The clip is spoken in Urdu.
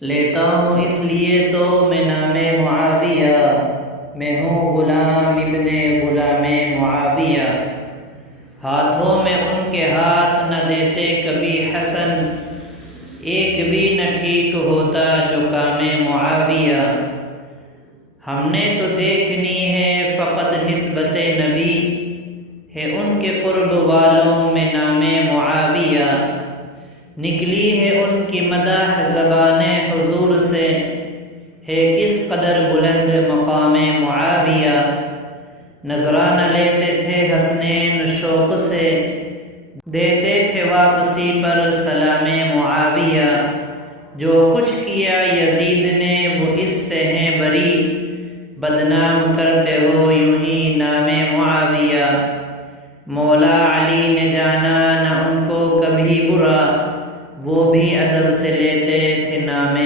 لیتا ہوں اس لیے تو میں نام معاویہ، میں ہوں غلام ابن غلام معاویہ۔ ہاتھوں میں ان کے ہاتھ نہ دیتے کبھی حسن، ایک بھی نہ ٹھیک ہوتا جو کام معاویہ۔ ہم نے تو دیکھنی ہے فقط نسبت نبی، ہے ان کے قرب والوں میں نام معاویہ۔ نکلی ہے ان کی مدح زبان حضور سے، ہے کس قدر بلند مقام معاویہ۔ نذرانہ لیتے تھے حسنین شوق سے، دیتے تھے واپسی پر سلام معاویہ۔ جو کچھ کیا یزید نے وہ اس سے ہیں بری، بدنام کرتے ہو یوں ہی نام معاویہ۔ مولا علی نے جانا نہ ان کو کبھی برا، وہ بھی ادب سے لیتے تھے نام